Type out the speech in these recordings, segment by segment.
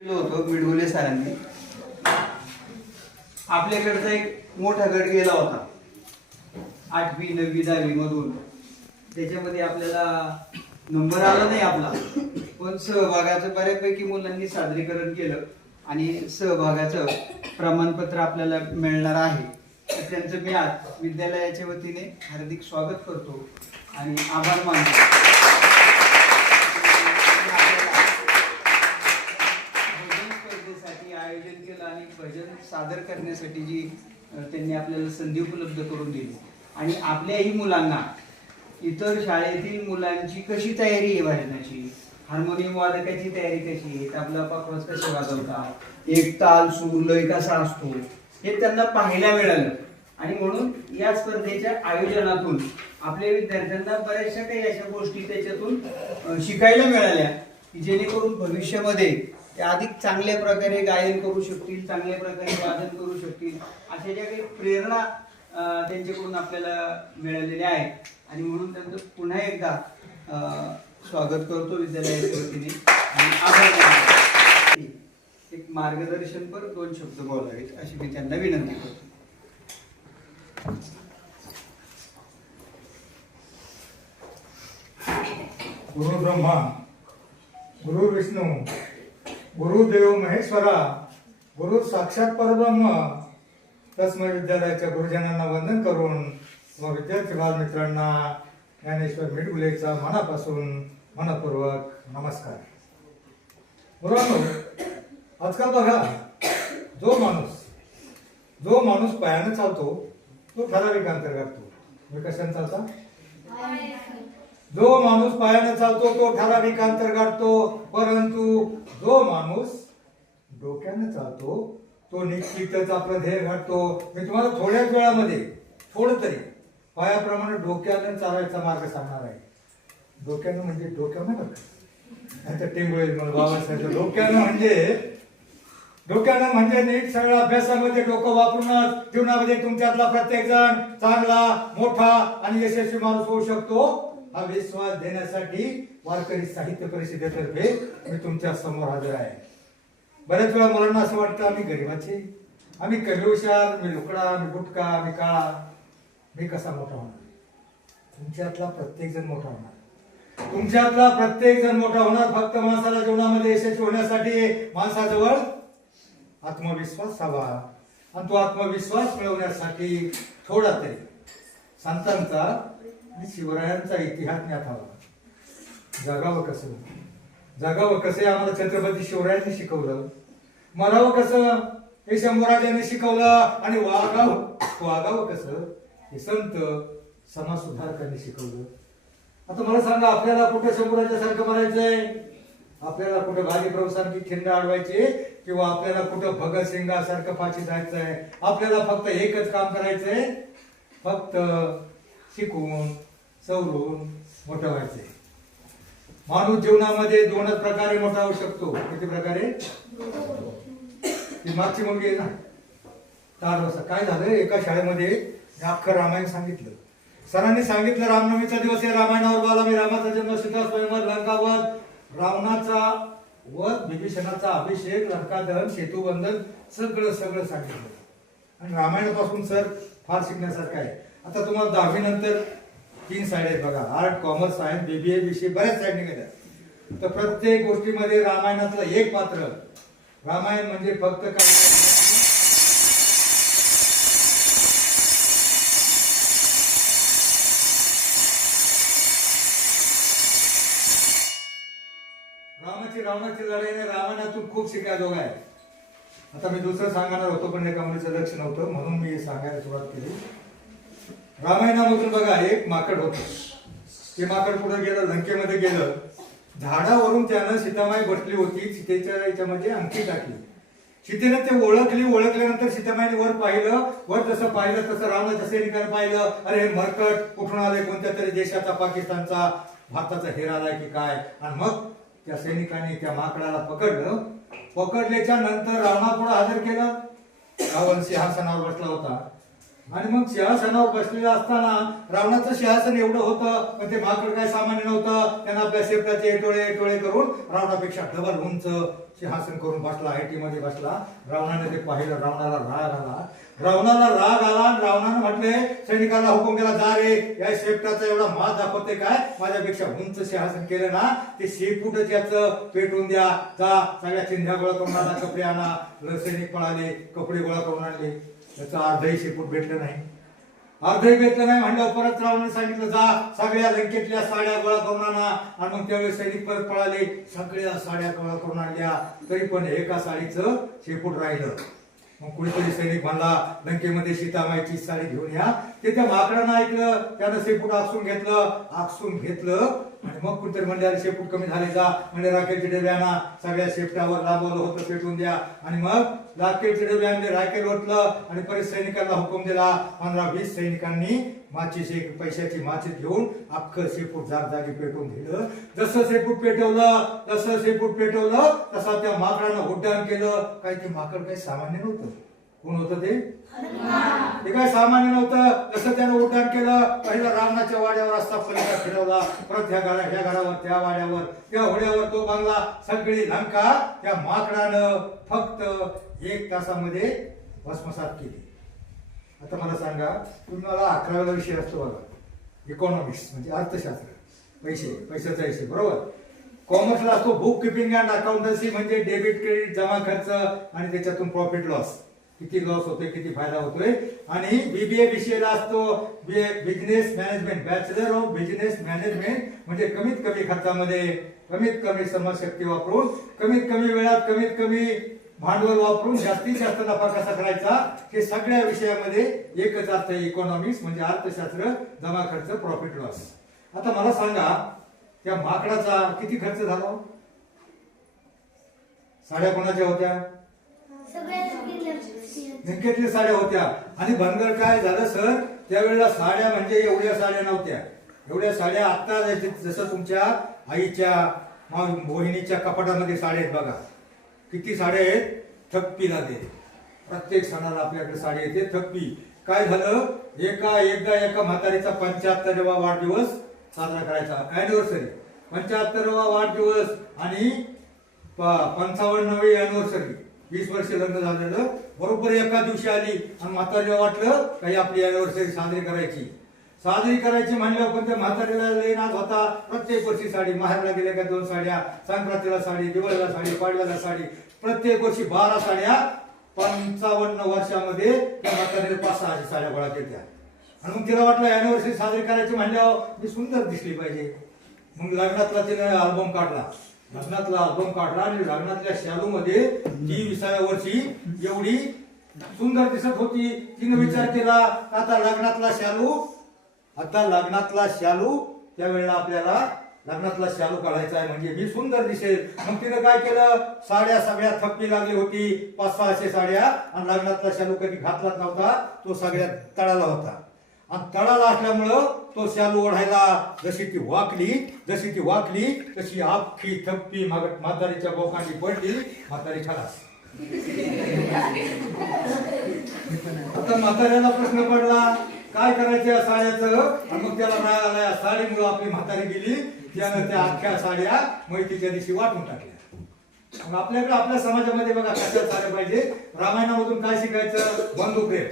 होतो मिडगुले सरांनी आपल्याकडचा एक मोठा गट गेला होता 8वी 9वी 10वी मधून. त्याच्यामध्ये आपल्याला नंबर आला नाही आपला, पण सहभागाचं बऱ्यापैकी मुलांनी सादरीकरण केलं आणि सहभागाचं प्रमाणपत्र आपल्याला मिळणार आहे. तर त्यांचं मी आज विद्यालयाच्या वतीने हार्दिक स्वागत करतो आणि आभार मानतो. आयोजन केलं आणि भजन सादर करण्यासाठी जी त्यांनी आपल्याला संधी उपलब्ध करून दिली. आणि आपल्याही मुलांना इतर शाळेतील मुलांची कशी तयारी आहे भजनाची, हार्मोनियम वादकाची तयारी कशी आहे, तबला पाखवाज कसे वाजवतात, एक ताल सूर लय कसा असतो हे त्यांना पाहायला मिळालं. आणि म्हणून या स्पर्धेच्या आयोजनातून आपल्या विद्यार्थ्यांना बऱ्याचशा काही अशा गोष्टी त्याच्यातून शिकायला मिळाल्या की जेणेकरून भविष्यामध्ये ते अधिक चांगल्या प्रकारे गायन करू शकतील, चांगल्या प्रकारे वादन करू शकतील, अशा ज्या काही प्रेरणा त्यांच्याकडून आपल्याला मिळालेल्या आहेत. आणि म्हणून त्यांचं पुन्हा एकदा स्वागत करतो विद्यालयाच्या वतीने आणि आभार मानतो. एक मार्गदर्शनपर 2 शब्द बोलावेत अशी मी त्यांना विनंती करतो. गुरु ब्रह्मा गुरु विष्णू गुरुदेव महेश्वरा गुरु साक्षात परब्रह्म तस्मै विद्यालयाच्या गुरुजनांना वंदन करून व विद्यार्थी बालमित्रांना ज्ञानेश्वर मिडगुलेचा मनापासून मनपूर्वक नमस्कार. मुलांनो, आजकाल बघा, जो माणूस पायाने चालतो तो ठराविक अंतर गाठतो. मी कशाने चालता? जो माणूस पायाने चालतो तो ठराविक अंतर गाठतो, परंतु जो माणूस डोक्याने चालतो तो निश्चितच आपलं ध्येय गाठतो. मी तुम्हाला थोड्याच वेळामध्ये थोडं तरी पायाप्रमाणे डोक्याने चालायचा मार्ग सांगणार आहे. डोक्यानं म्हणजे डोक्यानं बघा टिंबळे मला बाबासाहेब, डोक्यानं म्हणजे नीट सगळ्या अभ्यासामध्ये डोकं वापरूनच जीवनामध्ये तुमच्यातला प्रत्येक जण चांगला, मोठा आणि यशस्वी माणूस होऊ शकतो हा विश्वास देण्यासाठी वारकरी साहित्य परिषदेतर्फे मी तुमच्या समोर हजर आहे. बऱ्याच वेळा मुलांना असं वाटतं आम्ही गरीबाचे, आम्ही कमी हुशार, मी लुकडा, मी गुटका, मी काळा, मी कसा मोठा होणार? तुमच्यातला प्रत्येक जण मोठा होणार. तुमच्यातला प्रत्येक जण मोठा होणार. फक्त माणसाला जीवनामध्ये यशस्वी होण्यासाठी माणसाजवळ आत्मविश्वास हवा आणि तो आत्मविश्वास मिळवण्यासाठी थोडा तरी संतांचा आणि शिवरायांचा इतिहास ज्ञात हवा. जगावं कसं आम्हाला छत्रपती शिवरायांनी शिकवलं, मरावं कसं हे शंभूराजांनी शिकवलं आणि वागावं कसं हे संत समाज सुधारकांनी शिकवलं. आता मला सांगा, आपल्याला कुठं शंभूराजासारखं म्हणायचंय, आपल्याला कुठं बाजीप्रभूसारखी खिंड अडवायची किंवा आपल्याला कुठं भगतसिंगासारखं फाशी जायचंय? आपल्याला फक्त एकच काम करायचंय, फक्त शिकून सवरून मोठं व्हायचंय. माणूस जीवनामध्ये 2च प्रकारे मोठा होऊ शकतो. किती प्रकारे? ती मागची मुलगी आहे ना, 4 वर्ष काय झालं, एका शाळेमध्ये अख्खं रामायण सांगितलं. सरांनी सांगितलं रामनवमीचा दिवस आहे, रामायणावर बोला. मी रामाचा जन्म, सीता स्वयंवर, लंकावध, रावणाचा वध, विभीषणाचा अभिषेक, लंकादहन, सेतुबंधन सगळं सांगितलं. आणि रामायणापासून सर फार शिकण्यासारखं आहे. आता तुम्हाला 10वी नंतर 3 साईड आहेत बघा, आर्ट, कॉमर्स, सायन्स, बीबीए विषय बऱ्याच साईड निघतात. तर प्रत्येक गोष्टीमध्ये रामायणातलं एक पात्र, रामायण म्हणजे फक्त काय, रावणाची लढाई रामायणातून खूप शिकायजोग आहे. आता मी दुसरं सांगणार होतो पण एका मुलीचं लक्ष नव्हतं म्हणून मी सांगायला सुरुवात केली. रामायणामधून बघा, एक माकड होत. ते माकड पुढे गेलं, लंकेमध्ये गेलं. झाडावरून त्यानं सीतामाई बसली होती, सीतेच्या याच्यामध्ये अंगठी टाकली. सीतेनं ते ओळखल्यानंतर सीतामाईने वर पाहिलं. वर जसं पाहिलं तसं रावणाच्या सैनिकांनी पाहिलं. अरे हे मरकट कुठून आले, कोणत्या तरी देशाचा, पाकिस्तानचा, भारताचा हेर आलाय की काय? आणि मग त्या सैनिकांनी त्या माकडाला पकडलं. पकडल्याच्या नंतर रावणापुढे हजर केलं. रावण सिंहासनावर बसला होता. आणि मग सिंहासनावर बसलेलं असताना रावणाचं सिंहासन एवढं होतं, पण ते माकड काय सामान्य नव्हतं. त्यांना आपल्या शेपटाचे टोळे करून रावणापेक्षा डबल उंच सिंहासन करून बसला, ऐटी मध्ये बसला. रावणाने ते पाहिलं, रावणाला राग आला. रावणानं म्हटले सैनिकाला हुकूम केला, जा रे, या शेपटाचा एवढा माज दाखवते काय, माझ्यापेक्षा उंच सिंहासन केलं ना, ते शेपूटच याचं पेटवून द्या. जा, सगळ्या चिंध्या गोळा करून आणा, कपडे आणा. सैनिक पळाले, कपडे गोळा करून आणले. त्याचं अर्धही शेपूट भेटलं नाही. अर्धही भेटलं नाही म्हणल्यावर परत रावणाने सांगितलं, जा, सगळ्या लंकेतल्या साड्या गोळा करून आणा. आणि मग त्यावेळेस सैनिक परत पळाले, सगळ्या साड्या गोळा करून आणल्या. तरी पण एका साडीचं शेपूट राहिलं. मग कुणीतरी सैनिक म्हणला, लंकेमध्ये सीतामाईची साडी घेऊन या. ते त्या माकडानं ऐकलं, त्यानं शेपूट आकसून घेतलं. आणि मग कुठेतरी म्हणजे शेपूट कमी झाले, जा म्हणजे राखेलचे डबे आणा. सगळ्या शेपटावर लांबवलं होतं, पेटवून द्या. आणि मग राखेलचे डबे आणले, राखेल ओतलं आणि परत सैनिकांना हुकूम दिला. 15-20 सैनिकांनी माचीस, एक पैशाची माचीस घेऊन अख्खं शेपूट जागी पेटवून दिलं. जसं शेपूट पेटवलं तसा त्या माकडानं उड्डाण केलं. काय ते माकड काही सामान्य नव्हतं. कोण होतं ते काय सामान्य नव्हतं. जसं त्यानं उड्डाण केलं, पहिला रावणाच्या वाड्यावर असता पलीकडे फिरवला, परत ह्या घरावर, त्या वाड्यावर, त्या घोड्यावर, तो बांगला, सगळी लंका त्या माकडानं फक्त 1 तासामध्ये भस्मसात केली. आता मला सांगा, तुम्हाला 11वा विषय असतो बघा, इकॉनॉमिक्स म्हणजे अर्थशास्त्र, पैशाचा विषय, बरोबर. कॉमर्सला असतो बुक किपिंग अँड अकाउंटन्सी, म्हणजे डेबिट क्रेडिट, जमा खर्च आणि त्याच्यातून प्रॉफिट लॉस, किती लॉस होतोय, किती फायदा होतोय. आणि बीबीए विषयाला असतो business management, bachelor of business management, म्हणजे कमीत कमी खर्चामध्ये कमीत कमी श्रमशक्ती वापरून, कमीत कमी वेळात कमीत कमी भांडवल वापरून जास्तीत जास्त नफा कसा करायचा, हे सगळ्या विषयामध्ये एकच अर्थ आहे, इकॉनॉमिक्स म्हणजे अर्थशास्त्र, जमा खर्च, प्रॉफिट लॉस. आता मला सांगा, त्या माकडाचा किती खर्च झाला? साड्या कोणाच्या होत्या? लंकेतल्या साड्या होत्या. आणि भानगड काय झालं सर, त्यावेळेला साड्या म्हणजे एवढ्या साड्या नव्हत्या. एवढ्या साड्या आता जसं तुमच्या आईच्या बहिणीच्या कपाटामध्ये साड्या आहेत बघा, किती साड्या आहेत, थप्पीला दे. प्रत्येक सणाला आपल्याकडे साडी येते, थप्पी. काय झालं, एका म्हातारीचा 75वा वाढदिवस साजरा करायचा, अॅनिव्हर्सरी, 75वा वाढदिवस आणि 55वी अॅनिव्हर्सरी, 20 वर्ष लग्न झालेलं बरोबर एका दिवशी आली. आणि म्हातारीला वाटलं काही आपली अॅनिव्हर्सरी साजरी करायची म्हणल्यावर पण त्या म्हातारीला लेनात होता. प्रत्येक वर्षी साडी, माहेरला गेल्या का 2 साड्या, संक्रांतीला साडी, दिवाळीला साडी, पाडव्याला साडी, प्रत्येक वर्षी 12 साड्या. 55 वर्षामध्ये त्या म्हातारीने 5-6 साड्या गोळा केल्या. आणि मग तिला वाटलं अॅनिव्हर्सरी साजरी करायची म्हणल्यावर मी सुंदर दिसली पाहिजे. मग लग्नातला तिने अल्बम काढला आणि लग्नातल्या शालू मध्ये ती 20व्या वर्षी एवढी सुंदर दिसत होती. तिने विचार केला, आता लग्नातला शालू त्यावेळेला आपल्याला लग्नातला शालू काढायचा आहे, म्हणजे मी सुंदर दिसेल. मग तिने काय केलं, साड्या सगळ्या थप्पी लागली होती, 500-600 साड्या. आणि लग्नातला शालू कधी घातलाच नव्हता, तो सगळ्या तळाला होता. आणि तळाला असल्यामुळं तो शालू ओढायला जशी ती वाकली तशी अख्खी थप्पी म्हातारीच्या बोकांनी पडली. म्हातारी खलास. आता म्हाताऱ्याला प्रश्न पडला, काय करायचं या साड्याचं. आणि मग त्याला राग आला, या साडीमुळे आपली म्हातारी गेली. त्यानं त्या अख्ख्या साड्या मैत्रीच्या दिवशी वाटून टाकल्या. आपल्याकडे आपल्या समाजामध्ये बघा कशा साड्या पाहिजे. रामायणामधून काय शिकायचं, बंधुप्रेम.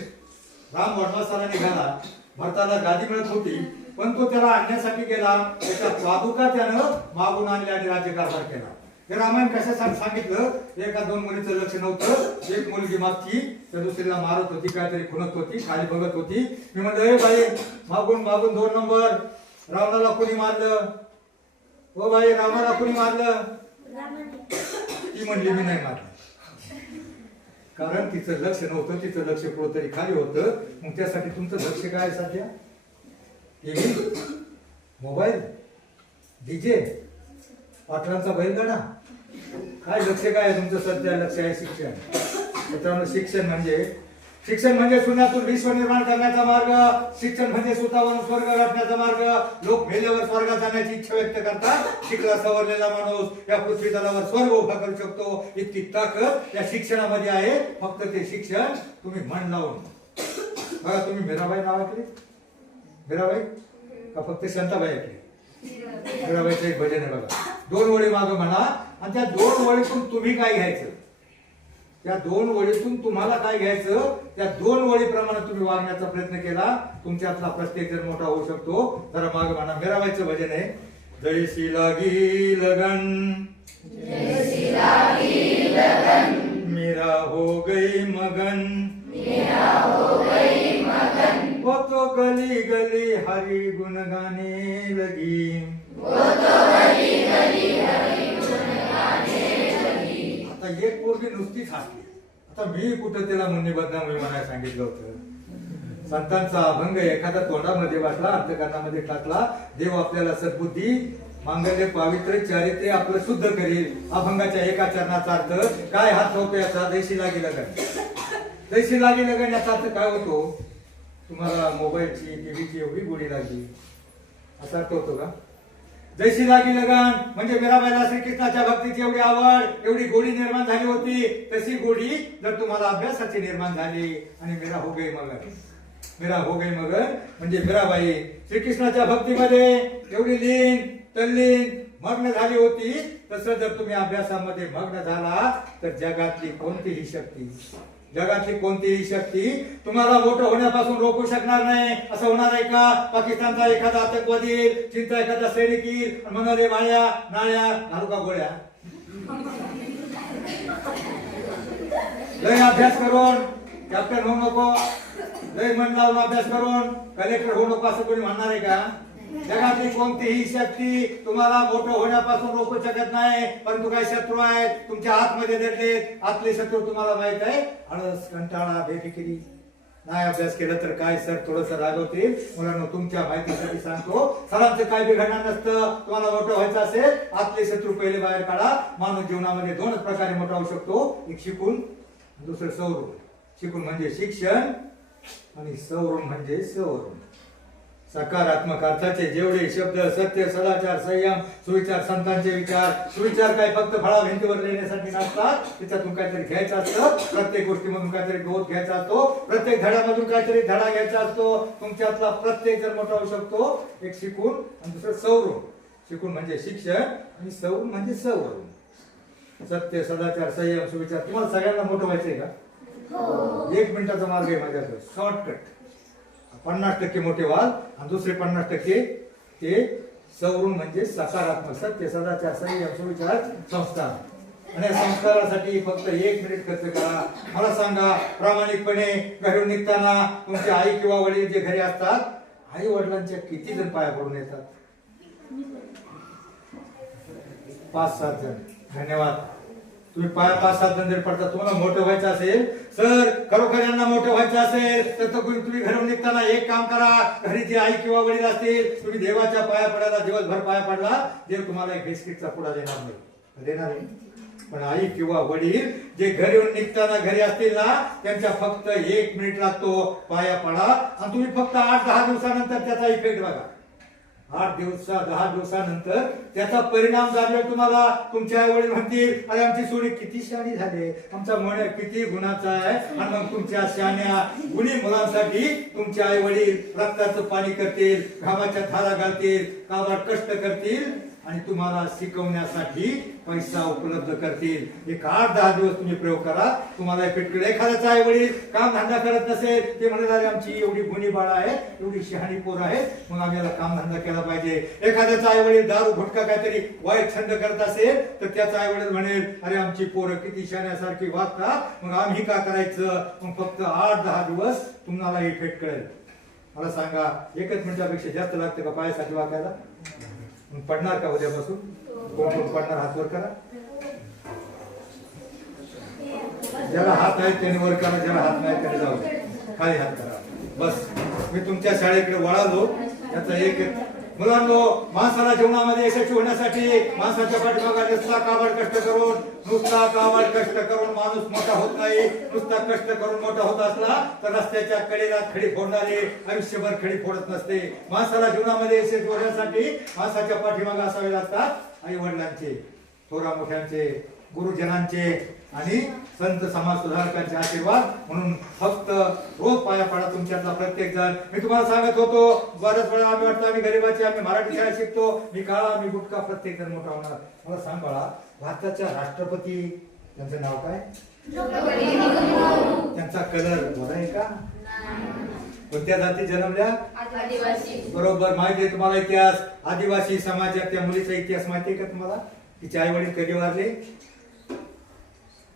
राम वनवासाला निघाला, भरताला गादी मिळत होती, पण तो त्याला आणण्यासाठी गेला. त्याच्या पादुका त्यानं मागून आणल्या आणि राज्यकारभार केला. हे रामायण कशासाठी सांगितलं, 1-2 मुलीचं लक्ष नव्हतं. एक मुलगी मागची त्या दुसरीला मारत होती, काहीतरी खुणत होती, खाली बघत होती. मी म्हणलं, बाई, मागून 2 नंबर, रावणाला कोणी मारलं? हो बाई, रावणाला कोणी मारलं? ती म्हणली, मी नाही मारलं. कारण तिचं लक्ष नव्हतं, तिचं लक्ष कुठंतरी खाली होतं. मग त्यासाठी तुमचं लक्ष काय सध्या? टीव्ही, मोबाईल, डीजे, पाटलांचा बैलगाडा, काय लक्ष काय तुमचं सध्या? लक्ष आहे शिक्षण. त्याच्यामुळे शिक्षण म्हणजे शून्यातून विश्व निर्माण करण्याचा मार्ग. शिक्षण म्हणजे स्वतःवरून स्वर्ग गाठण्याचा मार्ग. लोक मेल्यावर स्वर्गात जाण्याची इच्छा व्यक्त करतात. शिकला सवरलेला माणूस या पृथ्वी तलावर स्वर्ग उभा करू शकतो, इतकी ताकद या शिक्षणामध्ये आहे. फक्त ते शिक्षण तुम्ही मन लावून बघा तुम्ही मीराबाई नाव ऐकले? मीराबाई का फक्त शांताबाई ऐकली? मीराबाईचं एक भजन आहे बघा, 2 ओळी मागं म्हणा आणि त्या 2 ओळीतून तुम्ही काय घ्यायचं, त्या 2 ओळीतून तुम्हाला काय घ्यायचं, त्या 2 ओळीप्रमाणे तुम्ही वागण्याचा प्रयत्न केला, तुमच्यातला प्रत्येक जण मोठा होऊ शकतो. जरा मागं म्हणा. मीराबाईचं भजन आहे, जैसी लागी लगन मेरा हो गई मगन, वो तो गली गली हरी गुन गाने लगी. आता एक पोरगी नुसतीच हसली. आता मी कुठं त्याला मुन्नी बदनामी म्हणायला सांगितलं होतं. संतांचा अभंग एखादा तोंडामध्ये वाटला, अंतकरणामध्ये टाकला, देव आपल्याला सद्बुद्धी, मांगल्य, पावित्र्य, चारित्र्य आपलं शुद्ध करेल. अभंगाच्या एका चरणाचा अर्थ काय हात होतो याचा, दैशी लागी लगन. दैशी लागी लगन याचा अर्थ काय होतो? तुम्हाला मोबाईलची, टीव्हीची एवढी गोडी लागली, असा अर्थ होतो का? जैसी लागी लगन म्हणजे मीराबाईला श्रीकृष्णाच्या भक्तीची एवढी आवड, एवढी गोडी निर्माण झाली होती, तशी गोडी जर तुम्हाला अभ्यासाची निर्माण झाली आणि मीरा हो गई मगन. मीरा हो गई मगन म्हणजे मीराबाई श्रीकृष्णाच्या भक्तीमध्ये एवढी लीन, तल्लीन, मग्न झाली होती. तसं जर तुम्ही अभ्यासामध्ये मग्न झाला तर जगातली कोणतीही शक्ती तुम्हाला मोठं होण्यापासून रोखू शकणार नाही. असं होणार आहे का? पाकिस्तानचा एखादा आतंकवादी येईल, चीनचा एखादा सैनिक येईल, म्हणाले माळ्या नाळ्या घालू का गोळ्या? लय अभ्यास करून कॅप्टन होऊ नको, लय मन लावून अभ्यास करून कलेक्टर होऊ नको असं कोणी म्हणणार आहे का? जगातली कोणतीही शक्ती तुम्हाला मोठं होण्यापासून रोखू शकत नाही. परंतु काही शत्रू आहेत तुमच्या आतमध्ये दडलेत. आतले शत्रू तुम्हाला माहित आहे, आळस, कंटाळा, बेफिकिरी. नाही अभ्यास केलं तर काय सर थोडंसं रागवतील. मुलांना तुमच्या माहितीसाठी सांगतो, सरांचं काय बिघडणार नसतं. तुम्हाला मोठं व्हायचं असेल, आतले शत्रू पहिले बाहेर काढा. माणूस जीवनामध्ये 2 प्रकारे मोठा होऊ शकतो, एक शिकून, दुसरं सवरून. शिकून म्हणजे शिक्षण आणि सवरून म्हणजे सवरून. सकारात्मक अर्थाचे जेवढे शब्द, सत्य, सदाचार, संयम, सुविचार, संतांचे विचार. सुविचार काय फक्त फळा भिंतीवर लिहिण्यासाठी नसतात, त्याच्यातून काहीतरी घ्यायचं असतं. प्रत्येक गोष्टीमधून काहीतरी बोध घ्यायचा असतो, प्रत्येक धड्यामधून काहीतरी धडा घ्यायचा असतो. तुमच्यातला प्रत्येक जण मोठा होऊ शकतो. एक शिकून आणि दुसरं सवरून. शिकून म्हणजे शिक्षण आणि सवरून म्हणजे सवरून. सत्य, सदाचार, संयम, सुविचार. तुम्हाला सगळ्यांना मोठं व्हायचंय का? 1 मिनिटाचा मार्ग आहे माझ्याकडे, शॉर्टकट. 50% मोठे व्हाल आणि दुसरे 50% ते सवरून म्हणजे सकारात्मक. सत्य, सदाचार, संयम, सुविचार, संस्कार. आणि या संस्कारासाठी फक्त 1 मिनिट खर्च करा. मला सांगा प्रामाणिकपणे घरून निघताना तुमची आई किंवा वडील जे घरी असतात, आई वडिलांच्या किती जण पाया पडून येतात? 5-7 जण. धन्यवाद. तुम्ही पाया 5-7 जण जर पडतात. तुम्हाला मोठं व्हायचं असेल, सर खरोखर यांना मोठं व्हायचं असेल तर तुम्ही घरून निघताना एक काम करा. घरी जे आई किंवा वडील असतील, तुम्ही देवाच्या पाया पडायला दिवसभर पाया पडला, देव तुम्हाला एक बिस्किटचा पुडा देणार नाही. पण आई किंवा वडील जे घरी येऊन निघताना घरी असतील ना, त्यांच्या फक्त 1 मिनिट लागतो पाया पडा. आणि तुम्ही फक्त 8-10 दिवसानंतर त्याचा इफेक्ट बघा. 10 दिवसानंतर त्याचा परिणाम जाणवेल तुम्हाला. तुमचे आई वडील म्हणतील, अरे आमची सोडी किती शहाणी झाली, आमचा मन किती गुणाचा आहे. आणि मग तुमच्या शहाण्या गुणी मुलांसाठी तुमचे आई वडील रक्ताचं पाणी करतील, घामाच्या धारा घालतील, काबाड कष्ट करतील आणि तुम्हाला शिकवण्यासाठी पैसा उपलब्ध करतील. एक 8-10 दिवस तुम्ही प्रयोग करा, तुम्हाला इफेक्ट करेल. एखाद्याचा आई वडील काम धंदा करत नसेल, ते म्हणत आमची एवढी गुणी बाळ आहे, एवढी शहाणी पोर आहे, मग आम्ही याला काम धंदा केला पाहिजे. एखाद्याचा आई वडील दारू गुटखा काहीतरी वाईट छंद करत असेल तर त्याचा आई वडील म्हणेल, अरे आमची पोरं किती शहाण्यासारखी वागतात, मग आम्ही का करायचं. मग फक्त 8-10 दिवस तुम्हाला इफेक्ट कळेल. मला सांगा, 1 मिनिटापेक्षा जास्त लागते का पायासाठी वागायला? पडणार का उद्यापासून? कोण कोण पडणार हात वर करा. ज्याला हात आहे त्याने वर करा, ज्याला हात नाही त्याने जाऊ खाली हात करा. बस मी तुमच्या शाळेकडे वळालो. याचा एक मुलांनो, माणसाला जीवनामध्ये यशस्वी होण्यासाठी माणसाच्या पाठीमागे नुसता काबाड कष्ट करून माणूस मोठा होत नाही. नुसता कष्ट करून मोठा होत असला तर रस्त्याच्या कडेला खडी फोडणारे आयुष्यभर खडी फोडत नसते. माणसाला जीवनामध्ये यशस्वी होण्यासाठी माणसाच्या पाठीमागे असावे लागतात आई वडिलांचे, थोरा मोठ्यांचे, गुरुजनांचे, आणि संत समाज सुधारकांचे आशीर्वाद म्हणून फक्त रोज पाया पडा तुमच्यातला प्रत्येक जण. मी तुम्हाला सांगत होतो बऱ्याच वेळा आम्ही वाटतं आम्ही गरीबाचे, आम्ही मराठी शाळेत शिकतो, मी काळा मी गुटका, प्रत्येक जण मोठा होणार. मला सांग बाळा, भारताच्या राष्ट्रपती त्यांचं नाव काय? त्यांचा कलर गोरा आहे का? कोणत्या जाती जन्मल्या? आदिवासी. बरोबर. माहिती आहे तुम्हाला इतिहास? आदिवासी समाजात त्या मुलीचा इतिहास माहिती आहे का तुम्हाला? तिचे आई वडील कधी वारले?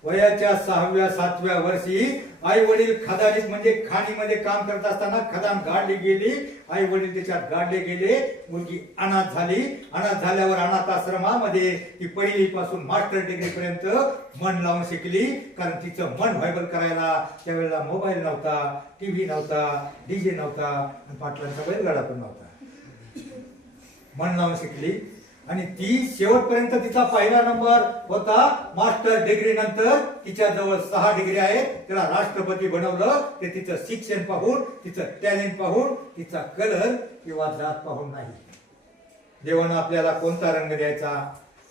वयाच्या 6व्या 7व्या वर्षी आई वडील खदानीत म्हणजे खाणीमध्ये काम करत असताना खदान गाडली गेली, आई वडील त्याच्यात गाडले गेले, मुलगी अनाथ झाली. अनाथ झाल्यावर अनाथ आश्रमामध्ये ती पहिली पासून मास्टर डिग्री पर्यंत मन लावून शिकली. कारण तिचं मन व्हायबल करायला त्यावेळेला मोबाईल नव्हता, टीव्ही नव्हता, डीजे नव्हता आणि पाटलांचा बैलगाडा पण नव्हता. मन लावून शिकली आणि ती शेवटपर्यंत तिचा पहिला नंबर होता. मास्टर डिग्री नंतर तिच्या जवळ 6 डिग्री आहे. तिला राष्ट्रपती बनवलं. ते तिचं शिक्षण पाहून, तिचं टॅलेंट पाहून, तिचा कलर किंवा जात पाहून नाही. देवानं आपल्याला कोणता रंग द्यायचा,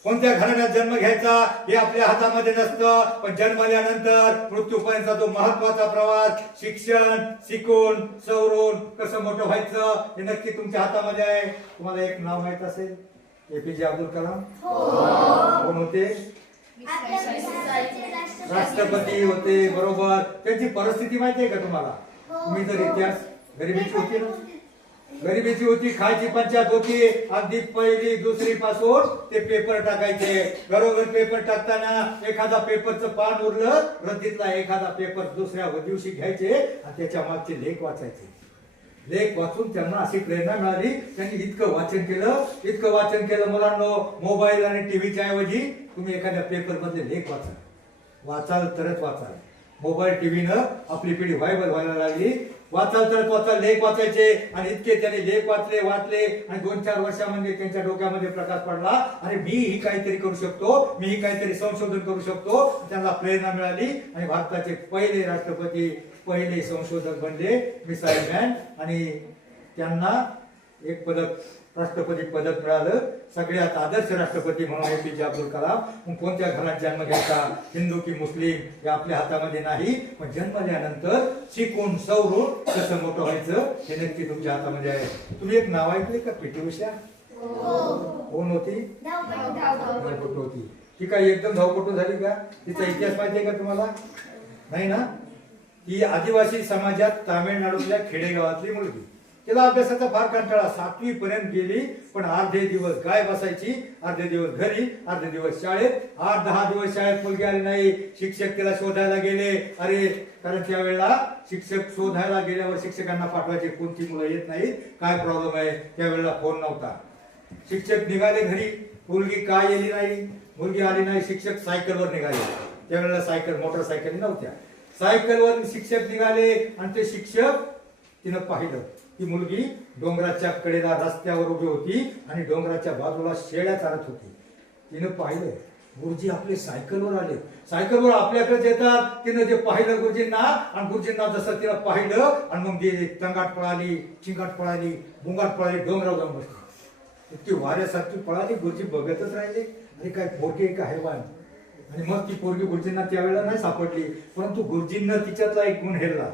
कोणत्या घराण्यात जन्म घ्यायचा हे आपल्या हातामध्ये नसतं. पण जन्मल्यानंतर मृत्यूपर्यंतचा जो महत्वाचा प्रवास, शिक्षण शिकून सवरून कसं मोठं व्हायचं हे नक्की तुमच्या हातामध्ये आहे. तुम्हाला एक नाव माहित असेल, एपीजे अब्दुल कलाम. कोण होते? राष्ट्रपती होते. बरोबर. त्यांची परिस्थिती माहिती आहे का तुम्हाला? तुम्ही जर इतिहास, गरिबीची होती ना, गरिबीची होती, खायची पंचायत होती. अगदी पहिली दुसरी पासून ते पेपर टाकायचे. घरोघर पेपर टाकताना एखादा पेपरचं पान उरलं, रद्दीतला एखादा पेपर दुसऱ्या दिवशी घ्यायचे आणि त्याच्या मागचे लेख वाचायचे. लेख वाचून त्यांना अशी प्रेरणा मिळाली. त्यांनी इतकं वाचन केलं मुलांनो. मोबाईल आणि टीव्हीच्या ऐवजी तुम्ही एखाद्या पेपर मधले लेख वाचाल तरच वाचाल. मोबाईल टीव्हीनं आपली पिढी व्हायला लागली. वाचाल तरच वाचाल, लेख वाचायचे. आणि इतके त्यांनी लेख वाचले आणि 2-4 वर्षामध्ये त्यांच्या डोक्यामध्ये प्रकाश पडला, आणि मी ही काहीतरी करू शकतो, मी ही काहीतरी संशोधन करू शकतो. त्यांना प्रेरणा मिळाली आणि भारताचे पहिले राष्ट्रपती, पहिले संशोधक बनले मिसाईल मॅन. आणि त्यांना एक पदक, राष्ट्रपती पदक मिळालं. सगळ्यात आदर्श राष्ट्रपती म्हणून एपीजे अब्दुल कलाम. मग कोणत्या घरात जन्म घ्यायचा, हिंदू की मुस्लिम हे आपल्या हातामध्ये नाही. पण जन्मल्यानंतर शिकून सवरून कसं मोठं व्हायचं हे नक्की तुमच्या हातामध्ये आहे. तुम्ही एक नाव ऐकले का? पीटी उषा. कोण होती? धावपटू होती. ती काही एकदम धावपटू झाली का? तिचा इतिहास माहिती आहे का तुम्हाला? नाही ना. ती आदिवासी समाजात तामिळनाडूतल्या खेडेगावातली मुलगी. तिला अभ्यासाचा फार कंटाळा. 7वी पर्यंत गेली, पण अर्धे दिवस गाय बसायची, अर्धे दिवस घरी, अर्धे दिवस शाळेत. 8-10 दिवस शाळेत मुलगी आली नाही. शिक्षक तिला शोधायला गेले. अरे, कारण त्यावेळेला शिक्षक शोधायला गेल्यावर शिक्षकांना पाठवायचे, कोणती मुलं येत नाहीत, काय प्रॉब्लेम आहे. त्यावेळेला फोन नव्हता. शिक्षक निघाले घरी, मुलगी का येली नाही, मुलगी आली नाही. शिक्षक सायकलवर निघाले. त्यावेळेला सायकल, मोटरसायकल नव्हत्या. सायकलवर शिक्षक निघाले आणि ते शिक्षक तिनं पाहिलं. ती मुलगी डोंगराच्या कडेला रस्त्यावर उभी होती आणि डोंगराच्या बाजूला शेळ्या चालत होती. तिनं पाहिलं, गुरुजी आपले सायकलवर आले. सायकलवर आपल्याकडे येतात. तिनं जे पाहिलं गुरुजींना, आणि गुरुजींना जसं तिनं पाहिलं, आणि मग ती तंगाट पळाली, चिंगाट पळाली, बुंगाट पळाली, डोंगरावर जाऊन बसली. इतकी वाऱ्यासारखी पळाली. गुरुजी बघतच राहिले, अरे काय पोरगी का हैवान. आणि मग ती पोरगी गुरुजींना त्यावेळेला नाही सापडली. परंतु गुरुजींना तिच्यातला एक गुण हेरला.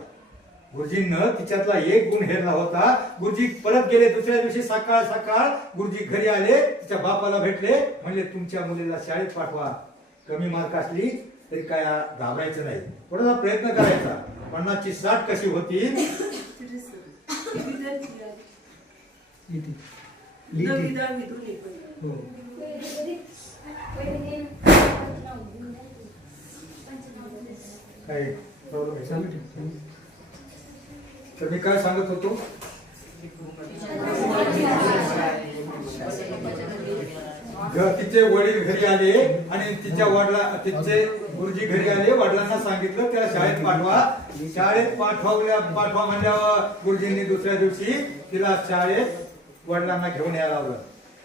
गुरुजींना तिच्यातला एक गुण हेरला होता. गुरुजी परत गेले. दुसऱ्या दिवशी सकाळ गुरुजी घरी आले. तिच्या बापाला भेटले. म्हणले, तुमच्या मुलीला शाळेत पाठवा. कमी मार्क असली तरी काय घाबरायचं नाही, थोडासा प्रयत्न करायचा. 50ची 60 कशी होती? काय प्रॉब्लेम आहे? तर मी काय सांगत होतो? तिचे वडील घरी आले आणि तिचे गुरुजी घरी आले. वडिलांना सांगितलं त्याला शाळेत पाठवा. शाळेत पाठवा म्हणल्यावर गुरुजींनी दुसऱ्या दिवशी तिला शाळेत वडिलांना घेऊन यायला लावलं.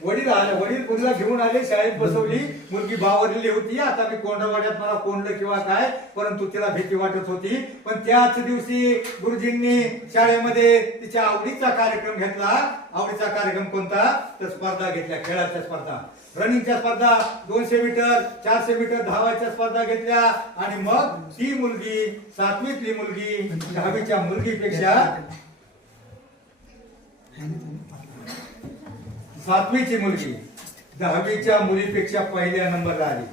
वडील आले, वडील मुलीला घेऊन आले, शाळेत बसवली. मुलगी बावरलेली होती. आता मी कोंडावाड्यात मला कोंडलं किंवा काय, परंतु तिला भीती वाटत होती. पण त्याच दिवशी गुरुजींनी शाळेमध्ये तिच्या आवडीचा कार्यक्रम घेतला. आवडीचा कार्यक्रम कोणता? तर स्पर्धा घेतल्या, खेळाच्या स्पर्धा, रनिंगच्या स्पर्धा, 200 मीटर, 400 मीटर धावायच्या स्पर्धा घेतल्या. आणि मग ती मुलगी, 7वीतली मुलगी 10वीच्या मुलगीपेक्षा, 7वीची मुलगी 10वीच्या मुलीपेक्षा पहिल्या नंबरला आली.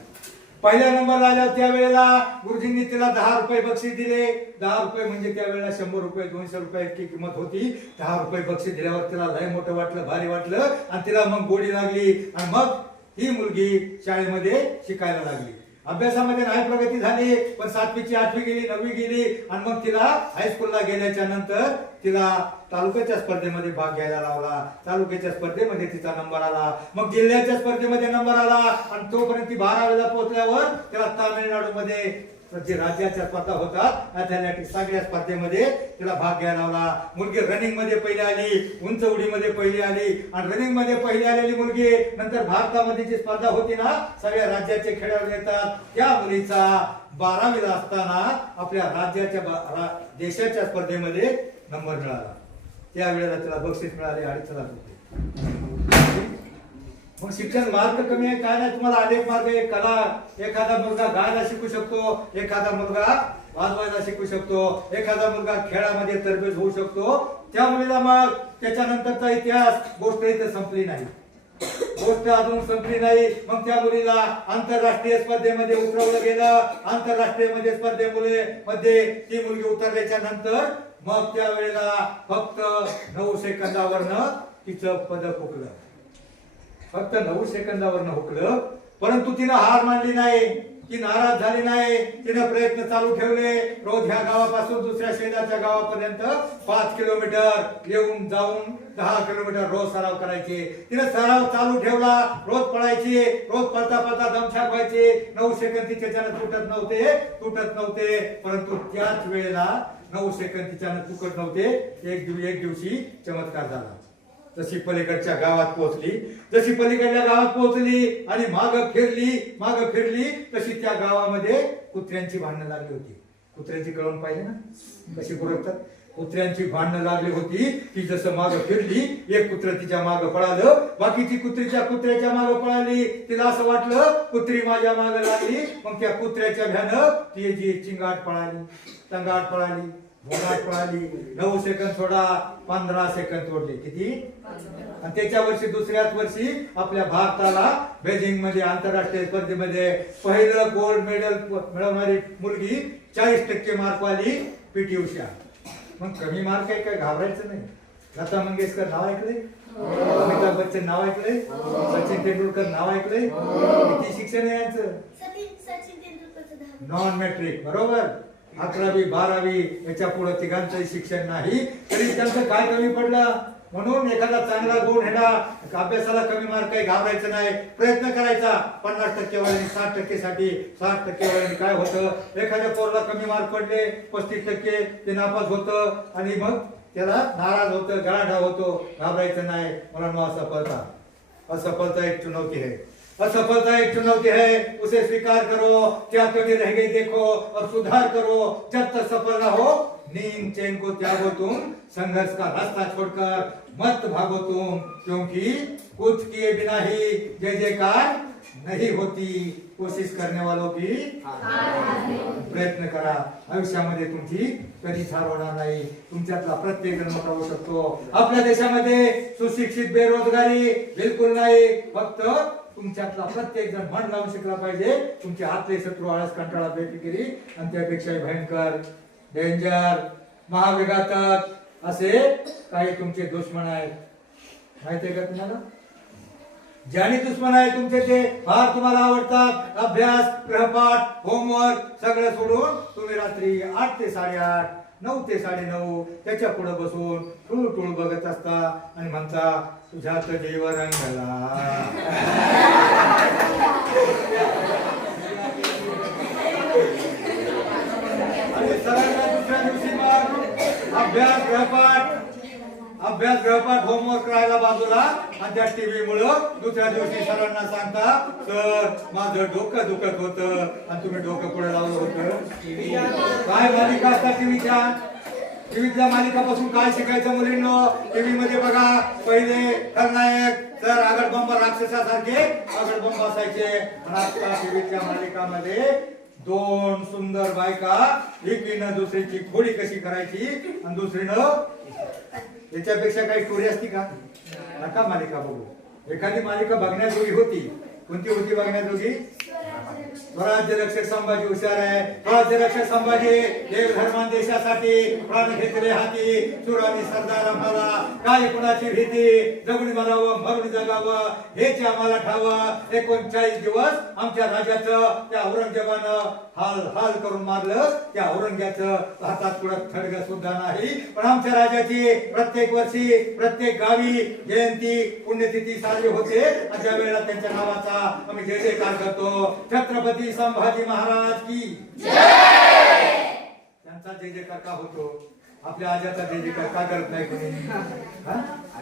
पहिल्या नंबरला आल्यावर त्यावेळेला गुरुजींनी तिला 10 रुपये बक्षीस दिले. 10 रुपये म्हणजे त्यावेळेला 100 रुपये, 200 रुपये इतकी किंमत होती. 10 रुपये बक्षीस दिल्यावर तिला लय मोठं वाटलं, भारी वाटलं आणि तिला मग गोडी लागली. आणि मग ही मुलगी शाळेमध्ये शिकायला लागली. अभ्यासामध्ये नाही प्रगती झाली, पण 7वीची 8वी गेली, 9वी गेली. आणि मग तिला हायस्कूलला गेल्याच्या नंतर तिला तालुक्याच्या स्पर्धेमध्ये भाग घ्यायला लावला. तालुक्याच्या स्पर्धेमध्ये तिचा नंबर आला. मग जिल्ह्याच्या स्पर्धेमध्ये नंबर आला. आणि तोपर्यंत ती 12वीला पोहोचल्यावर तिला तामिळनाडूमध्ये जे राज्याच्या स्पर्धा होतात ऍथलेटिक्स सगळ्या स्पर्धेमध्ये तिला भाग घ्यायला लावला. मुलगी रनिंग मध्ये पहिली आली, उंच उडीमध्ये पहिली आली. आणि रनिंग मध्ये पहिली आलेली मुलगी नंतर भारतामध्ये जी स्पर्धा होती ना, सगळ्या राज्याचे खेळाडू येतात, त्या मुलीचा 12वीला असताना आपल्या राज्याच्या देशाच्या स्पर्धेमध्ये नंबर मिळाला. त्यावेळेला तिला बक्षीस मिळाले 2.5 लाख रुपये. मग शिक्षण मार्ग कमी आहे काय नाही, तुम्हाला अनेक मार्ग आहे. कला, एखादा मुलगा गायला शिकू शकतो, एखादा मुलगा वाजवायला शिकू शकतो, एखादा मुलगा खेळामध्ये तरबेज होऊ शकतो. त्या मुलीला मग त्याच्यानंतरचा इतिहास गोष्ट इथे संपली नाही, गोष्ट अजून संपली नाही. मग त्या मुलीला आंतरराष्ट्रीय स्पर्धेमध्ये उतरवलं गेलं. आंतरराष्ट्रीय स्पर्धेमध्ये ती मुलगी उतरल्याच्या नंतर मग त्यावेळेला फक्त 9 सेकंदावरनं तिचं पदक हुकलं. फक्त 9 सेकंदावरनं हुकलं. परंतु तिनं हार मानली नाही, ती नाराज झाली नाही. तिने प्रयत्न चालू ठेवले. रोज ह्या गावापासून दुसऱ्या शेजारच्या गावापर्यंत 5 किलोमीटर येऊन जाऊन 10 किलोमीटर रोज सराव करायचे. तिने सराव चालू ठेवला. रोज पळायची, रोज पळता पळता दमछाक व्हायची. 9 सेकंद तिच्यानं तुटत नव्हते. परंतु त्याच वेळेला 9 सेकंद तिच्यानं चुकत नव्हते. एक दिवशी चमत्कार झाला. जशी पलीकडच्या गावात पोहोचली, जशी पलीकडल्या गावात पोहोचली आणि माग फिरली तशी त्या गावामध्ये कुत्र्यांची भांडणं लागली होती. कुत्र्यांची कळवून पाहिजे ना कशी गुरकतात. कुत्र्यांची भांडणं लागली होती. ती जसं माग फिरली, एक कुत्र तिच्या माग पळालं, बाकीची कुत्र्याच्या माग पळाली. तिला असं वाटलं कुत्री माझ्या माग लागली. मग त्या कुत्र्याच्या भ्यानं ती जी चिंगाट पळाली, तंगाट पळाली, भोंगाट पळाली. 9 सेकंद सोडा 15 सेकंद तोडले. किती? आणि त्याच्या वर्षी दुसऱ्याच वर्षी आपल्या भारताला बेजिंग मध्ये आंतरराष्ट्रीय स्पर्धेमध्ये पहिलं गोल्ड मेडल मिळवणारी मुलगी 40% मार्क वाली पीटी उषा. मग कमी मार्क आहे काय, घाबरायचं नाही. लता मंगेशकर नाव ऐकलंय, अमिताभ बच्चन नाव ऐकलंय, सचिन तेंडुलकर नाव ऐकलंय. किती शिक्षण आहे यांचं? नॉन मॅट्रिक, बरोबर. 11वी 12वी याच्या पुढे तिघांचंही शिक्षण नाही. तरी त्यांचं काय कमी पडलं? म्हणून एखादा चांगला गुण हेडा, अभ्यासाला कमी मार्क आहे, घाबरायचं नाही, प्रयत्न करायचा. 50% वाल्यांनी 60% साठी, 60% वाल्यांनी काय होतं, एखाद्या पोराला कमी मार्क पडले 35% ते नापास होतं आणि मग त्याला नाराज होतं, गळाढा होतो. घाबरायचं नाही. मला असफलता एक चुनौती है, असफलता एक चुनौती है, उसे स्वीकार करो. क्या कभी रह गई देखो और सुधार करो. जब तक सफल ना हो नींद चैन को त्यागो तुम, संघर्ष का रास्ता छोड़कर मत भागो तुम, क्योंकि कुछ किए बिना ही जय जयकार नहीं होती. कोशिश करने वालों की प्रयत्न करा. आयुष्यामध्ये तुमची कधीच हार होणार नाही. तुमच्यातला प्रत्येक जण मोठा होऊ शकतो. आपल्या देशामध्ये सुशिक्षित बेरोजगारी बिलकुल नाही. फक्त तुमच्यातला प्रत्येक जण मन लावून शिकला पाहिजे. तुमचे आतले शत्रू आळस कंटाळा बेफिकिरी आणि त्यापेक्षा भयंकर डेंजर महाविघातक असे काही तुमचे दुश्मन आहेत. माहितीये का तुम्हाला? ज्याने दुश्मन आहे तुमचे ते फार तुम्हाला आवडतात. अभ्यास, गृहपाठ, होमवर्क सगळं सोडून तुम्ही रात्री 8 ते 8:30, 9 ते 9:30 त्याच्या पुढे बसून टुळ बघत असता आणि म्हणता तुझ्यात जीव रंगला. आणि सगळ्यांना दुसऱ्या दिवशी मग अभ्यास, गृहपाठ, अभ्यास गृहपाठ होमवर्क राहायला बाजूला आणि त्या टीव्ही मुळे दुसऱ्या दिवशी सरांना सांगता सर माझं डोकं दुखत होतं आणि तुम्ही डोकं पुढे लावलं होतं. काय मालिका असतात टीव्हीच्या? टीव्हीतल्या मालिकापासून काय शिकायचं मुलींनो? टीव्ही मध्ये बघा पहिले खलनायक तर आगडबंब राक्षसासारखे आगडबंब असायचे आणि आता टीव्हीच्या मालिकामध्ये दोन सुंदर बायका एकीनं दुसरीची खोडी कशी करायची आणि दुसरीनं याच्यापेक्षा काही स्टोरी असती का? नका मालिका बघू. एखादी मालिका बघण्याजोगी होती. कोणती होती बघण्याजोगी? स्वराज्य रक्षक संभाजी हुशार आहे. स्वराज्य रक्षक संभाजी देव धर्मान देशासाठी प्राण घेतले हाती सुरानी सरदार आम्हाला काय कुणाची भीती जगून मरावं मरून जगावं हेच आम्हाला ठावं. 39 दिवस आमच्या राजाचं त्या औरंगजेबानं हाल हाल करून मारलं. त्या औरंग्याचं हातात कुठं खडग सुद्धा नाही. पण आमच्या राजाची प्रत्येक वर्षी प्रत्येक गावी जयंती पुण्यतिथी साजरी होते आणि त्या वेळेला त्यांच्या नावाचा आम्ही जय जयकार करतो. छत्रपती संभाजी महाराज की जय. त्यांचा जय जयकार का होतो? आपल्या आजाचा जय जयकार का करत नाही कोणी?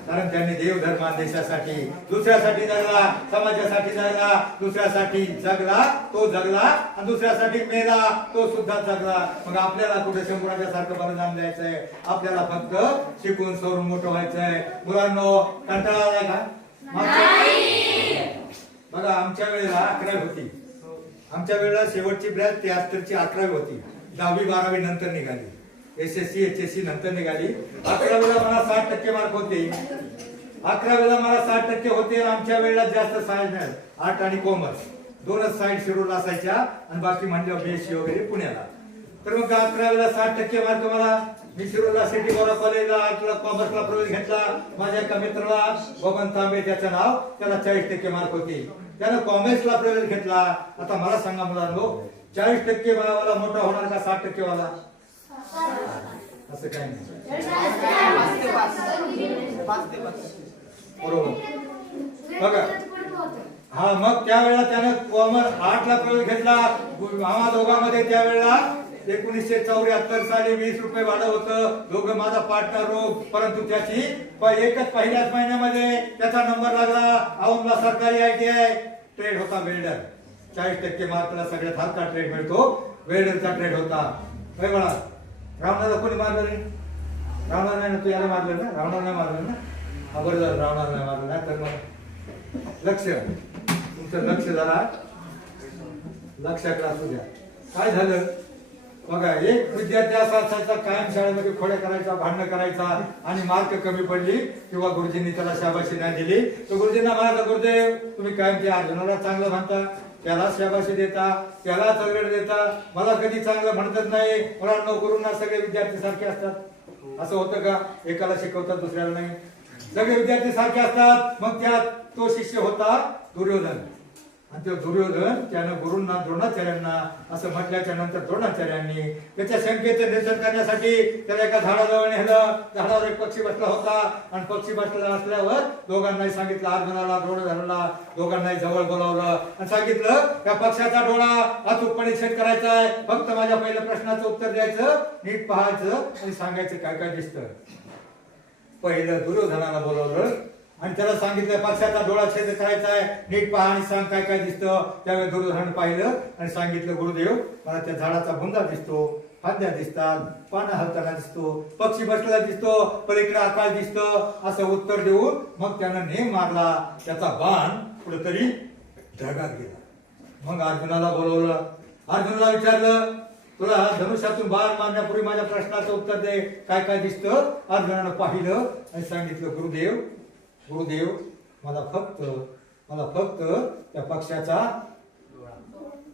कारण त्यांनी देव धर्मान देशासाठी दुसऱ्यासाठी जगला, समाजासाठी जगला, दुसऱ्यासाठी जगला तो जगला आणि दुसऱ्यासाठी मेला तो सुद्धा जगला. मग आपल्याला कुठे शंभराच्या सारखं बलिदान द्यायचंय? आपल्याला फक्त शिकून सवरून मोठं व्हायचंय. मुलांनो कंटाळा आलाय का? बघा आमच्या वेळेला 11वी होती. आमच्या वेळेला शेवटची ब्रॅच 73ची 11वी होती. 10वी 12वी नंतर निघाली. SSC HSC नंतर निघाली. 11वीला मला 60% मार्क होते. 11वीला मला 60% होते. आमच्या वेळेला जास्त सायन्स नाही, आर्ट आणि कॉमर्स दोनच साईड शेड्यूल असायच्या आणि बाकी म्हणलं BSc वगैरे पुण्याला. तर मग 11वीला 60% मार्क मला. मी शिरोला सिटी गोरा कॉलेजला आर्टला कॉमर्सला प्रवेश घेतला. माझ्या एका मित्राला बबन तांबे त्याचं नाव, त्याला 40% मार्क होते. त्यानं कॉमर्सला प्रवेश घेतला. आता मला सांगा मुलांनो 40% वाला मोठा होणार का 60% वाला? असं काही नाही. बरोबर बघा. हा मग त्यावेळेला त्यानं कॉमर्स आर्टला प्रवेश घेतला. आम्हा दोघांमध्ये त्यावेळेला 1974 साली 20 रुपये भाडं होतं. दोघं माझा पार्टनर रोग. परंतु त्याची एकच पहिल्याच महिन्यामध्ये त्याचा नंबर लागला. औंधला सरकारी ITI ट्रेड होता वेल्डर. 40% मार्कला सगळ्यात हलका ट्रेड मिळतो वेल्डरचा ट्रेड होता. बळा रावणाला कोणी मारलं रे? रावणार नाही ना? तू याला मारलं ना? रावणार नाही मारलं ना? हा बरं झालं रावणार नाही मारलं ना. तर मग लक्ष तुमचं लक्ष जरा लक्षात असू द्या. काय झालं बघा, एक विद्यार्थी असा असायचा कायम शाळेमध्ये खोड्या करायचा, भांडणं करायचा आणि मार्क कमी पडली किंवा गुरुजींनी त्याला शाबाशी नाही दिली तर गुरुजींना म्हणायचा गुरुदेव तुम्ही कायम त्या अर्जुनाला चांगलं म्हणता, त्याला शाबाशी देता, त्याला चगड देता, मला कधी चांगलं म्हणतच नाही. मुलांना गुरुंना सगळे विद्यार्थी सारखे असतात असं होतं का? एकाला शिकवतात दुसऱ्याला नाही. सगळे विद्यार्थी सारखे असतात. मग त्यात तो शिष्य होता दुर्योधन. आणि तो दुर्योधन त्यानं गुरूंना द्रोणाचार्यांना असं म्हटल्याच्या नंतर द्रोणाचार्यांनी त्याच्या शंकेचं निरसन करण्यासाठी त्याला एका झाडाजवळ नेलं. झाडावर एक पक्षी बसला होता आणि पक्षी बसलेला असल्यावर दोघांनाही सांगितलं, अर्जुनाला द्रोणाचार्याला दोघांनाही जवळ बोलावलं आणि सांगितलं त्या पक्षाचा डोळा अचूकपणे छेद करायचा आहे. फक्त माझ्या पहिल्या प्रश्नाचं उत्तर द्यायचं, नीट पाहायचं आणि सांगायचं काय काय दिसतं. पहिलं दुर्योधनाला बोलावलं आणि त्याला सांगितलं पक्षाचा डोळा छेद करायचा आहे, नीट पहा आणि सांग काय काय दिसतं. त्यावेळी दुर्योधनाने पाहिलं आणि सांगितलं गुरुदेव मला त्या झाडाचा बुंदा दिसतो, फांद्या दिसतात, पानं हलताना दिसतो, पक्षी बसलेला दिसतो, पलीकडे आकाश दिसतं. असं उत्तर देऊन मग त्यानं नेम मारला. त्याचा बाण कुठेतरी ढगात गेला. मग अर्जुनाला बोलवलं. अर्जुनाला विचारलं तुला धनुष्यातून बाण मारण्यापूर्वी माझ्या प्रश्नाचं उत्तर दे, काय काय दिसतं. अर्जुनानं पाहिलं आणि सांगितलं गुरुदेव गुरुदेव मला फक्त त्या पक्षाचा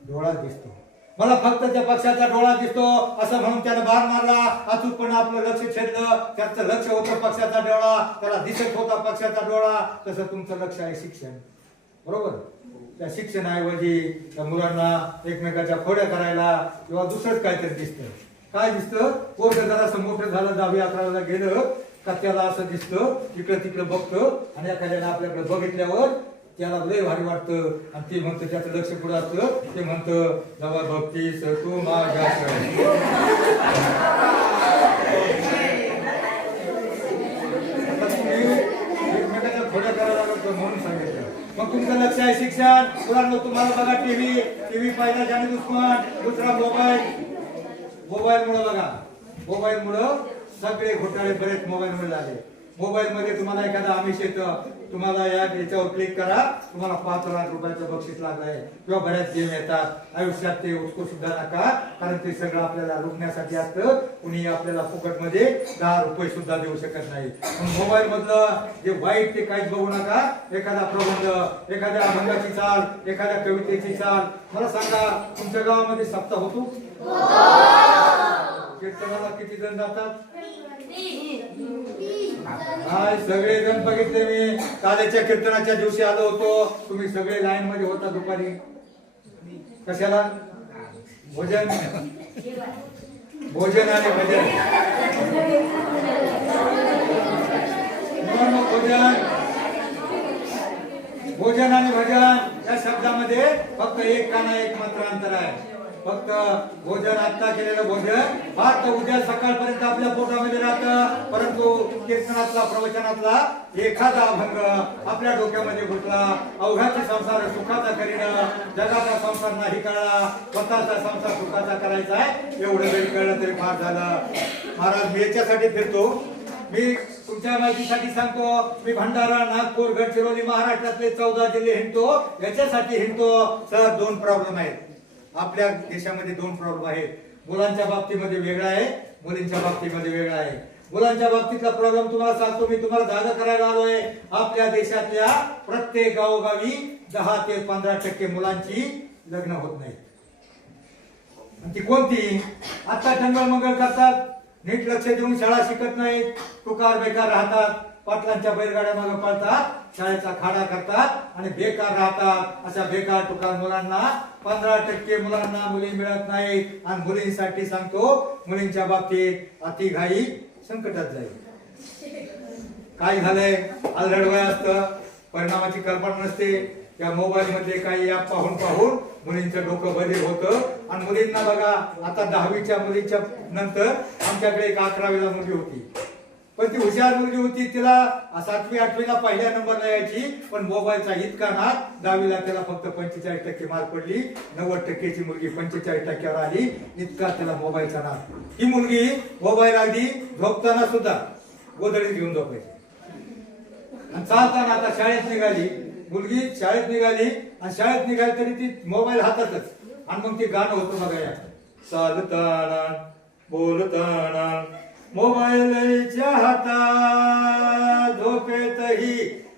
डोळा दिसतो, मला फक्त त्या पक्षाचा डोळा दिसतो. असं म्हणून त्यानं बाण मारला. अचूकपणे आपलं लक्ष छेदलं. त्याचं लक्ष होतं पक्षाचा डोळा, त्याला दिसत होता पक्षाचा डोळा. तसं तुमचं लक्ष आहे शिक्षण. बरोबर? त्या शिक्षणाऐवजी त्या मुलांना एकमेकाच्या खोड्या करायला किंवा दुसरंच काहीतरी दिसतं. काय दिसतं? पोरग जरासं मोठं झालं 10वी 11वीला गेलं का त्याला असं दिसतं, इकडे तिकडे बघतं आणि एखाद्याने आपल्याकडे बघितल्यावर त्याला लय भारी वाटतं आणि ते म्हणतं त्याचं लक्ष पुढे असतं. ते म्हणतं जेव्हा भक्तीस तू माझ्या शिकतो म्हणून सांगितलं. मग तुमचं लक्ष आहे शिक्षण. मुलांना तुम्हाला बघा टीव्ही पाहिला जाणे दुश्मन, दुसरा मोबाईलमुळे बघा, मोबाईलमुळे सगळे घोटाळे बरेच मोबाईलमुळे झाले. मोबाईल मध्ये तुम्हाला एखादा आमिष येतं, तुम्हाला याच्यावर क्लिक करा, तुम्हाला 5 लाख रुपयाचं बक्षीस लागलंय किंवा बऱ्याच गेम येतात. आयुष्यात ते उत्सुक सुद्धा नका, कारण ते सगळं आपल्याला लुटण्यासाठी असतं. कुणी आपल्याला फुकट मध्ये 10 रुपये सुद्धा देऊ शकत नाही. मोबाईल मधलं जे वाईट ते काहीच बघू नका. एखादा प्रबंध, एखाद्या अभंगाची चाल, एखाद्या कवितेची चाल, मला सांगा तुमच्या गावामध्ये सप्ताह होतो? कीर्तनाला किती जण जातात? हाय, सगळे जण बघितले मी. कालेच्या कीर्तनाच्या दिवशी आलो होतो, तुम्ही सगळे लाईन मध्ये होता दुपारी. कशाला? भोजन आणि भजन. भोजन आणि भजन या शब्दामध्ये फक्त एक काना एक मात्र अंतर आहे. फक्त भोजन, आता केलेलं भोजन फार तर उद्या सकाळपर्यंत आपल्या पोटामध्ये राहतं, परंतु कीर्तनातला, प्रवचनातला एखादा अभंग आपल्या डोक्यामध्ये घुसला. अवघाचे संसार सुखाचा करीन, जगाचा संसार नाही कळला, स्वतःचा संसार सुखाचा करायचा आहे, एवढं जरी कळलं तरी फार झालं. महाराज, मी याच्यासाठी फिरतो, मी तुमच्या माहितीसाठी सांगतो, मी भंडारा, नागपूर, गडचिरोली, महाराष्ट्रातले 14 जिल्हे हिंडतो. याच्यासाठी हिंडतो सर, 2 प्रॉब्लेम आहेत आपल्या देशामध्ये. 2 प्रॉब्लेम आहेत. मुलांच्या बाबतीमध्ये वेगळा आहे, मुलींच्या बाबतीमध्ये वेगळा आहे. मुलांच्या बाबतीतला प्रॉब्लेम तुम्हाला सांगतो, मी तुम्हाला जागा करायला आलोय. आपल्या देशातल्या प्रत्येक गावोगावी 10 ते 15% मुलांची लग्न होत नाही. ती कोणती? आता टंगळ मंगळ करतात, नीट लक्ष देऊन शाळा शिकत नाहीत, टुकार बेकार राहतात, पाटलांच्या बैलगाड्या मागे पळतात, शाळेचा खाडा करतात आणि बेकार राहतात. अशा बेकार टुकार मुलांना 15% मुलांना मुली मिळत नाहीत. आणि मुलींसाठी सांगतो, मुलींच्या बाबतीत अति घाई संकटात जाईल. काय झालंय? अलरड वय असतं, परिणामाची कल्पना नसते. त्या मोबाईल मध्ये काही ऍप पाहून मुलींचं डोकं बधीर होतं. आणि मुलींना बघा, आता 10वीच्या मुलीच्या नंतर आमच्याकडे एक 11वीला मुलगी होती, पण ती हुशार मुलगी होती. तिला 7वी 8वीला पहिल्या नंबरला यायची, पण मोबाईलचा इतका नाद, 10वीला त्याला फक्त 45% मार्क पडली. 90%ची मुलगी 45%वर आली, इतका त्याला मोबाईलचा नाद. ही मुलगी मोबाईल अगदी झोपताना सुद्धा गोधडीत घेऊन झोपायची. आणि चालताना, आता शाळेत निघाली मुलगी, शाळेत निघाली तरी ती मोबाईल हातातच. आणि मग ती गाणं होतं बघा, या चालताना बोलताना मोबाईलच्या हातात, झोपेतही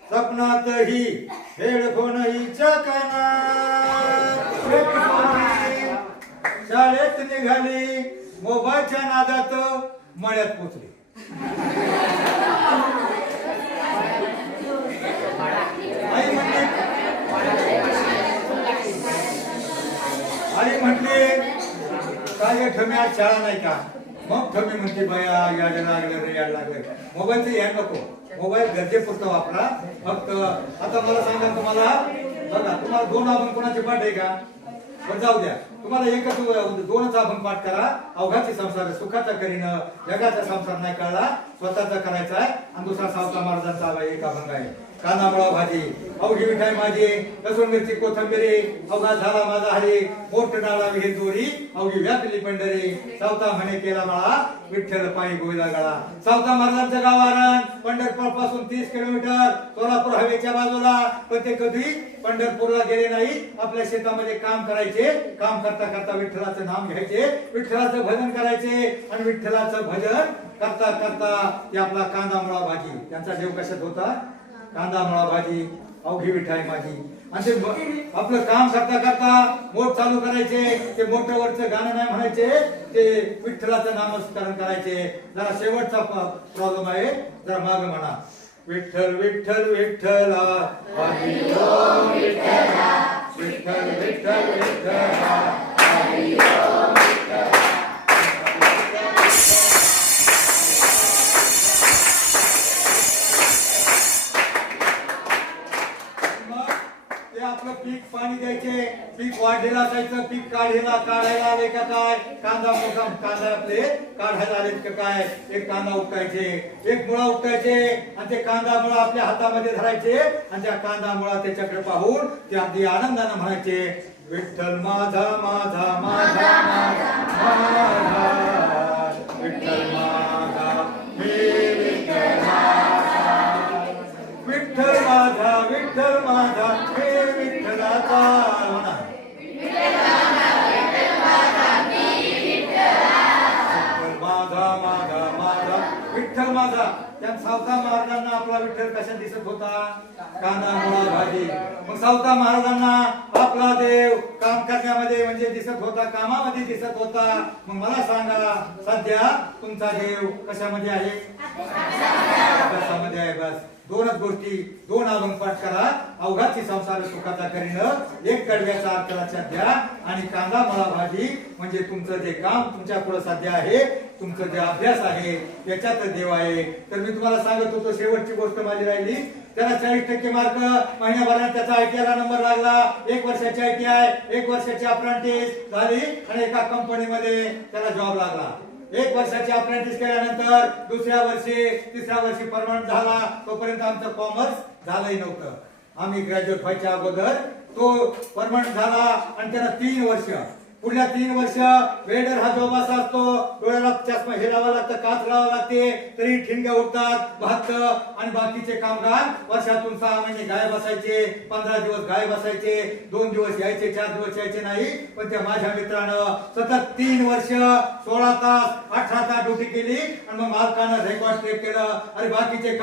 सपनातही हेडफोनहीच्या कानात. शाळेत निघाली, मोबाईलच्या नादात मळ्यात पोचली. आई म्हटली, काय ठमी आज शाळा नाही का? मग ठमी म्हणते, बया याड लागलं रे, याड लागलं. मोबाईलचं याड नको, मोबाईल गरजेपुरता वापरा फक्त. आता मला सांगा, तुम्हाला बघा, तुम्हाला 2 अभंग कोणाचे पाठ आहे का? पण जाऊ द्या, तुम्हाला एकच 2च अभंग पाठ करा. अवघाचे संसार सुखाचा करीन, जगाचा संसार नाही कळला, स्वतःचा करायचा आहे. आणि दुसरा सावता महाराजांचा एक अभंग आहे, कांदा मुळा भाजी, अवघी मिठाई माझी, लसूण मिरची कोथंबिरी, अवघा झाला माझा हरी, मोठ नाळा विहीर दोरी, अवघी व्यापली पंढरी, सावता म्हणे केला माळा, विठ्ठल पायी गोविला गळा. सावता महाराजांचं गाव आरण, पंढरपूर पासून 30 किलोमीटर, सोलापूर हवेच्या बाजूला. पण ते कधी पंढरपूरला गेले नाही, आपल्या शेतामध्ये काम करायचे. काम करता करता विठ्ठलाचं नाम घ्यायचे, विठ्ठलाचं भजन करायचे. आणि विठ्ठलाचं भजन करता करता ते आपला कांदा मुळा भाजी, त्यांचा देव कशात होता? कांदा मुळा भाजी, अवघी मिठाई माझी. आणि ते आपलं काम करता करता मोठ चालू करायचे. ते मोठं वरचं गाणं नाही म्हणायचे, ते विठ्ठलाचं नामस्मरण करायचे. जरा शेवटचा प्रॉब्लेम आहे, जरा माग म्हणा, विठ्ठल विठ्ठल विठ्ठला, विठ्ठल विठ्ठल विठ्ठला. आपलं पीक पाणी द्यायचे, पीक वाढ काढलेलं असायचं. पीक काढायला आले का काय, कांदा मोठा कांदा आपले काढायला आलेत का काय, एक कांदा उपटायचे, एक मुळा उपटायचे आणि ते कांदा मुळा आपल्या हातामध्ये धरायचे आणि त्या कांदा मुळा त्याच्याकडे पाहून ते अगदी आनंदाने म्हणायचे, विठ्ठल माझा माझा माझा माझा माझा, विठ्ठल माझा हे विठ्ठल माझा, विठ्ठल माझा विठ्ठल माझा हे विठ्ठलाचा म्हणा. माझा माझा माझा विठ्ठल माझा. त्या सावता महाराजांना आपला विठ्ठल कशा दिसत होता, कांदा मुळा भाजी. मग सावता महाराजांना आपला देव काम करण्यामध्ये म्हणजे दिसत होता, कामामध्ये दिसत होता. मग मला सांगा सध्या तुमचा देव कशामध्ये आहे, कशामध्ये आहे. बस दोनच गोष्टी, दोन अभंग पाठ करा. अवघाची संसार सुखाचा करीन, एक कडव्याचा अर्थ लक्षात घ्या आणि कांदा मला भाजी म्हणजे तुमचं जे काम तुमच्या पुढे सध्या आहे, तुमचं जे अभ्यास आहे याच्यात देव आहे. तर मी तुम्हाला सांगत होतो शेवटची गोष्ट माझी राहिली, त्याला 40% मार्क महिन्याभरात त्याचा आयटीआयला नंबर लागला. 1 वर्षाची आयटीआय, 1 वर्षाची अप्रेंटिस झाली आणि एका कंपनीमध्ये त्याला जॉब लागला. 1 वर्षाची अप्रेंटिस केल्यानंतर दुसऱ्या वर्षी तिसऱ्या वर्षी परमनंट झाला. तोपर्यंत आमचं कॉमर्स झालंही नव्हतं. आम्ही ग्रॅज्युएट व्हायच्या अगोदर तो परमनंट झाला आणि त्याला 3 वर्ष, पुढल्या 3 वर्ष वेल्डर हा जॉब असा असतो, डोळ्याला चष्मा हे लावावा लागतं, काच लावावं लागते, तरी ठिणग्या उठतात, भागतं. आणि बाकीचे कामगार वर्षातून 6 महिने गायब असायचे, 15 दिवस गायब असायचे, 2 दिवस यायचे, 4 दिवस यायचे नाही. पण त्या माझ्या मित्रानं सतत 3 वर्ष 16 तास 18 तास ड्युटी केली आणि मग मालकानं रेकॉर्ड चेक केलं. अरे बाकीचे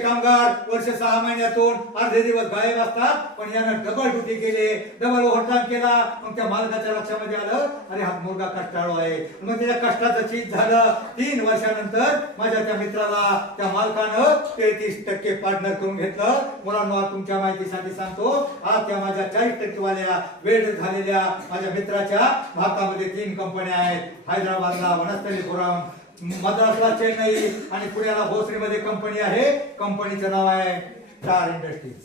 कामगार वर्ष 6 महिन्यातून अर्धे दिवस गायब असतात, पण यानं डबल ड्युटी केली, डबल ओव्हरटाइम केला. मग त्या मालकाच्या लक्षामध्ये आलं, अरे हा मुलगा कष्टाळू आहे. मग त्याच्या कष्टाचं चीज झालं. 3 वर्षानंतर माझ्या त्या मित्राला त्या मालकानं 33% पार्टनर करून घेतलं. मुलांना तुमच्या माहितीसाठी सांगतो, आज त्या माझ्या 40% वाल्या वेल्ड झालेल्या माझ्या मित्राच्या भारतामध्ये 3 कंपन्या आहेत. हैदराबादला वनस्थलीपुरम, मद्रासला चेन्नई आणि पुण्याला भोसरीमध्ये कंपनी आहे. कंपनीचं नाव आहे स्टार इंडस्ट्रीज.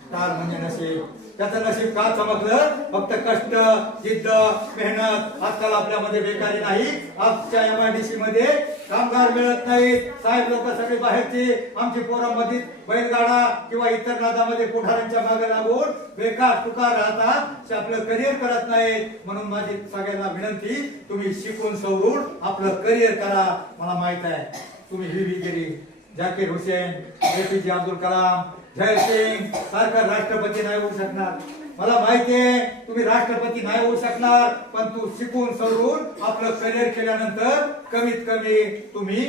स्टार म्हणजे नशीब. त्याचं नशीब का चमकलं, फक्त कष्ट, जिद्द, मेहनत. आजकाल आपल्यामध्ये बेकारी नाही. आजच्या MIDC मध्ये कामगार मिळत नाहीत. साहेब लोक सगळे बाहेरचे, आमची पोरांमध्ये बैलगाडा किंवा इतर नादामध्ये पुढाऱ्यांच्या मागे लागून बेकार तुकार राहतात, आपलं करिअर करत नाहीत. म्हणून माझी सगळ्यांना विनंती, तुम्ही शिकून सवरून आपलं करिअर करा. मला माहित आहे तुम्ही हिरी झाकीर हुसेन, APJ अब्दुल कलाम, जय सिंग सारखा राष्ट्रपती नाही होऊ शकणार. मला माहितीये तुम्ही राष्ट्रपती नाही होऊ शकणार, पण तू शिकून सवरून आपलं करिअर केल्यानंतर कमीत कमी तुम्ही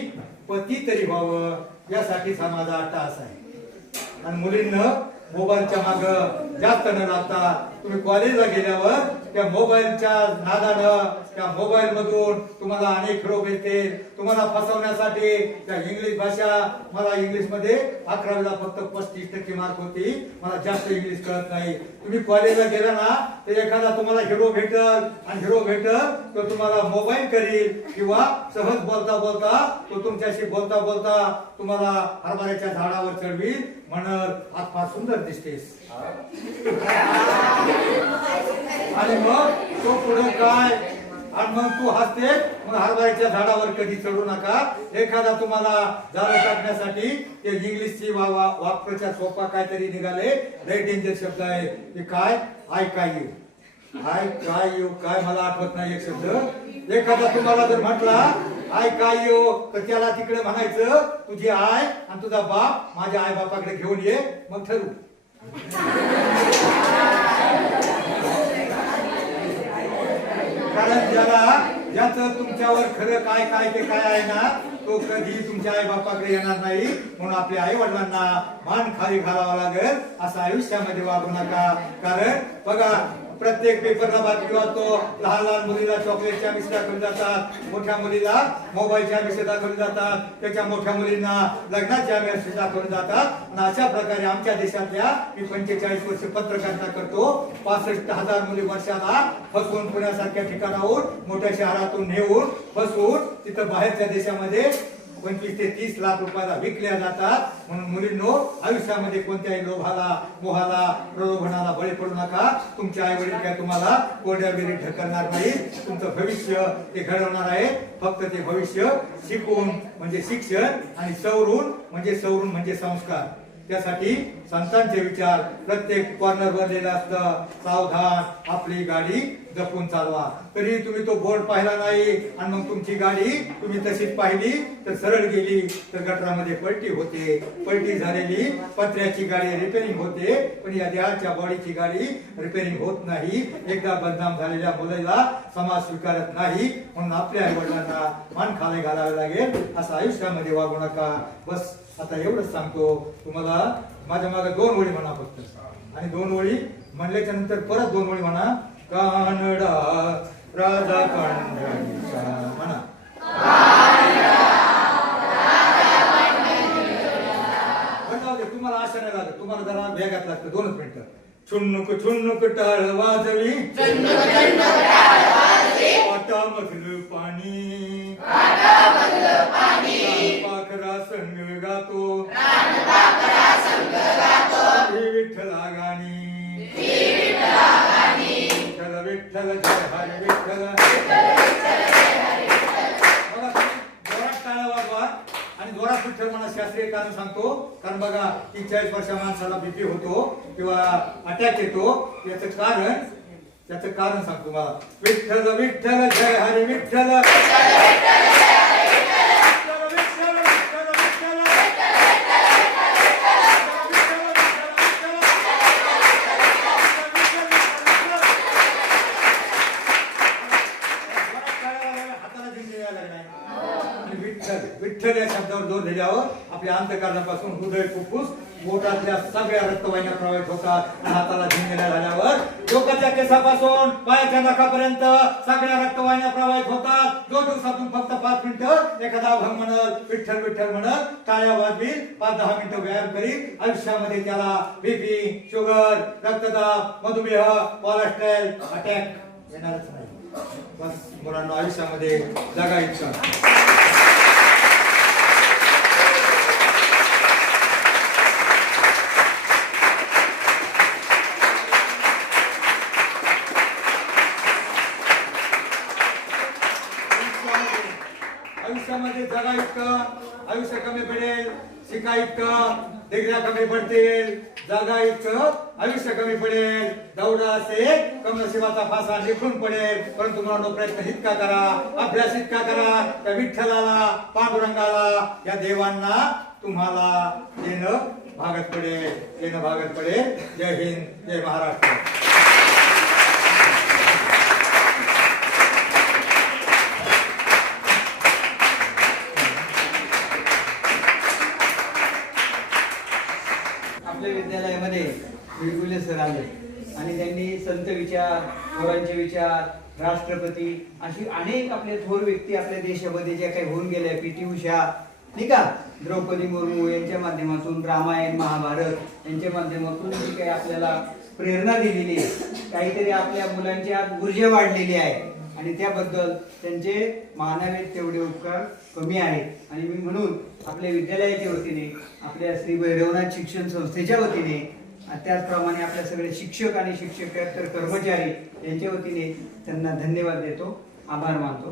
पती तरी व्हावं, यासाठीचा माझा अट्टाहास आहे. आणि मुलींना मोबाईलच्या माग जास्त न लागता तुम्ही कॉलेजला गेल्यावर त्या मोबाईलच्या नादानं, त्या मोबाईल मधून तुम्हाला अनेक रोग येतील. तुम्हाला फसवण्यासाठी त्या इंग्लिश भाषा, मला इंग्लिश मध्ये 11वीला फक्त 35% मार्क होती, मला जास्त इंग्लिश कळत नाही. तुम्ही कॉलेजला गेला ना तर एखादा तुम्हाला हिरो भेटल आणि हिरो भेटल तो तुम्हाला मोबाईल करील किंवा सहज बोलता बोलता तो तुमच्याशी बोलता बोलता तुम्हाला हरभऱ्याच्या झाडावर चढवील, म्हणत आज फार सुंदर दिसतेस. आणि मग तो पुढे काय, आणि मग तू हसते. मग हरभऱ्याच्या झाडावर कधी चढू नका. एखादा तुम्हाला झाडं टाकण्यासाठी ते इंग्लिशची वाक्प्रचार सोपा काहीतरी निघाले, लय डेंजर शब्द आहे ते. काय आय काय यू काय मला आठवत नाही एक शब्द. एखादा तुम्हाला जर म्हटला आय काय यू तर त्याला तिकडे म्हणायचं तुझी आय आणि तुझा बाप माझ्या आई बापाकडे घेऊन ये, मग ठरू. कारण ज्याचं तुमच्यावर खरं काय ते काय आहे ना, तो कधी तुमच्या आई बापाकडे येणार नाही. म्हणून आपल्या आई वडिलांना मान खाली घालावा लागेल असं आयुष्यामध्ये वागू नका. कारण बघा प्रत्येक पेपरला बातमी वाचतो, लहान लहान मुलीला चॉकलेटच्या मिश्रा दाखवली जातात, मोठ्या मुलीला मोबाईलच्या मिश्रा दाखवली जातात, त्याच्या मोठ्या मुलींना लग्नाच्या मिश्रा दाखवली जातात. आणि अशा प्रकारे आमच्या देशातल्या मी 45 वर्ष पत्रकारिता करतो, 65,000 मुली वर्षाला फसवून पुण्यासारख्या ठिकाणाहून मोठ्या शहरातून नेऊन फसवून तिथं बाहेरच्या देशामध्ये 25 ते 30 लाख रुपयाला विकल्या जातात. म्हणून मुलींनो, आयुष्यामध्ये कोणत्याही लोभाला, मोहाला, प्रलोभनाला बळी पडू नका. तुमचे आई वडील काय तुम्हाला कोरड्या विहिरीत ढकलणार नाही. तुमचं भविष्य ते घडवणार आहे. फक्त ते भविष्य शिकून म्हणजे शिक्षण आणि सवरून म्हणजे संस्कार. त्यासाठी संतांचे विचार प्रत्येक कॉर्नर वर लिहिलं असतं, सावधान आपली गाडी जपून चालवा. तरी तुम्ही तो बोर्ड पाहिला नाही आणि मग तुमची गाडी तुम्ही तशीच पाहिली तर सरळ गेली तर गटरामध्ये पलटी होते. पलटी झालेली पत्र्याची गाडी रिपेअरिंग होते, पण या देहाच्या बॉडीची गाडी रिपेअरिंग होत नाही. एकदा बदनाम झालेल्या मुलाला समाज स्वीकारत नाही. म्हणून आपल्या आई वडिलांना मान खाली घालावे लागेल. असं आयुष्यामध्ये वागू नका. बस आता एवढंच सांगतो तुम्हाला. माझ्या मागे 2 ओळी म्हणा फक्त, आणि 2 ओळी म्हणल्याच्या नंतर परत 2 ओळी म्हणा. कानडा राजा पंढरीचा म्हणा. तुम्हाला आशा नाही लागत, तुम्हाला जरा वेगात लागतं. 2 मिनिटं. छुन्नुक छुन्नुक टाळ वाजवी, पाटामधलं पाणी, पाखरा संग गातो, विठ्ठला गाणी, विठ्ठल विठ्ठल जय हरी विठ्ठल. जोरात टाळा वाजवा आणि जोरात विठ्ठल म्हणा. शास्त्रीय कारण सांगतो, कारण बघा 40 वर्षा माणसाला बीपी होतो किंवा अटॅक येतो. त्याचं कारण सांगतो मला. विठ्ठल विठ्ठल जय हरी विठ्ठल, विठ्ठल या शब्दावर जोर दिल्यावर आपल्या अंतःकरणापासून हृदय, फुफ्फुस, पोटातल्या सगळ्या रक्तवाहिन्या प्रवाहित होतात. हाताला झिंगण्या झाल्यावर डोक्याच्या केसापासून पायाच्या नखापर्यंत सगळ्या रक्तवाहिन्या प्रवाहित होतात. जो दिवसातून फक्त 5 मिनिटं एखादा अभंग म्हणत, विठ्ठल विठ्ठल म्हणत, टाळ्या वाजवील, 5-10 मिनिटं व्यायाम करील, आयुष्यामध्ये त्याला बीपी, शुगर, रक्तदाब, मधुमेह, कोलेस्ट्रॉल, अटॅक येणारच नाही. बस मुलांना आयुष्यामध्ये जगायचं. आयुष्यामध्ये जगा इतकं, आयुष्य कमी पडेल. शिका इतकं, डिग्र्या कमी पडतील. जगा इतकं, आयुष्य कमी पडेल. दौडा असे कमनशिबाचा फासा निघून पडेल. परंतु मुलांनो, प्रयत्न इतका करा, अभ्यास इतका करा, त्या विठ्ठलाला, पांडुरंगाला, या देवांना तुम्हाला देणं भागत पडेल. जय हिंद, जय महाराष्ट्र. आपल्या विद्यालयामध्ये विरगुले सर आले आणि त्यांनी संत विचार, थोरांचे विचार, राष्ट्रपती अशी अनेक आपले थोर व्यक्ती आपल्या देशामध्ये ज्या काही होऊन गेल्या, पी.टी. उषा, नाही का, द्रौपदी मुर्मू यांच्या माध्यमातून, रामायण महाभारत यांच्या माध्यमातून जी काही आपल्याला प्रेरणा दिलेली आहे, काहीतरी आपल्या मुलांच्या आत ऊर्जा वाढलेली आहे आणि त्याबद्दल त्यांचे मानावे तेवढे उपकार कमी आहेत. आणि मी म्हणून आपल्या विद्यालयाच्या वतीने, आपल्या श्री भैरवनाथ शिक्षण संस्थेच्या वतीने, त्याचप्रमाणे आपल्या सगळे शिक्षक आणि शिक्षकेतर कर्मचारी यांच्या वतीने त्यांना धन्यवाद देतो, आभार मानतो.